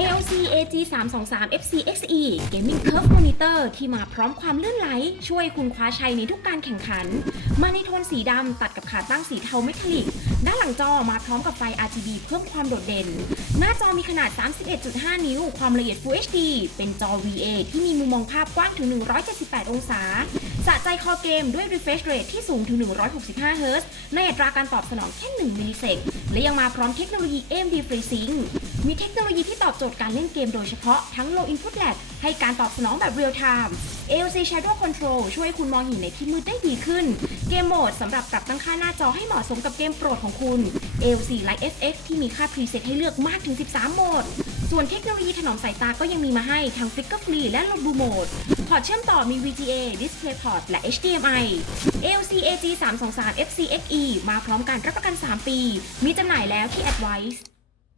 ALC AG 3 2 3 FC XE Gaming Curve Monitor ที่มาพร้อมความลื่นไหล ช่วยคุณคว้าชัยในทุกการแข่งขัน มาในโทนสีดำตัดกับขาตั้งสีเทาเมทัลลิก ด้านหลังจอมาพร้อมกับไฟ RGB เพิ่มความโดดเด่น หน้าจอมีขนาด 31.5 นิ้ว ความละเอียด Full HD เป็นจอ VA ที่มีมุมมองภาพกว้างถึง 178 องศาสะใจคอเกมด้วย refresh rate ที่สูงถึง 165 เฮิร์ตซ์ในอัตราการตอบสนองแค่ 1 มิลลิเซกและยังมาพร้อมเทคโนโลยี AMD FreeSync มีเทคโนโลยีที่ตอบโจทย์การเล่นเกมโดยเฉพาะทั้ง low input lag ให้การตอบสนองแบบ real time AOC Shadow Control ช่วยให้คุณมองเห็นในที่มืดได้ดีขึ้น เกมโหมดสำหรับปรับตั้งค่าหน้าจอให้เหมาะสมกับเกมโปรดของคุณ AOC Light FX ที่มีค่า preset ให้เลือกมากถึง 13 โหมด ส่วนเทคโนโลยีถนอมสายตาก็ยังมีมาให้ทั้ง Flicker Free และ l o b u Mode พอร์ตเชื่อมต่อมี VGA DisplayPort และ HDMI AOC AG 323 FCXE มาพร้อมการรับประกัน 3 ปี มีจำหน่ายแล้วที่ Advice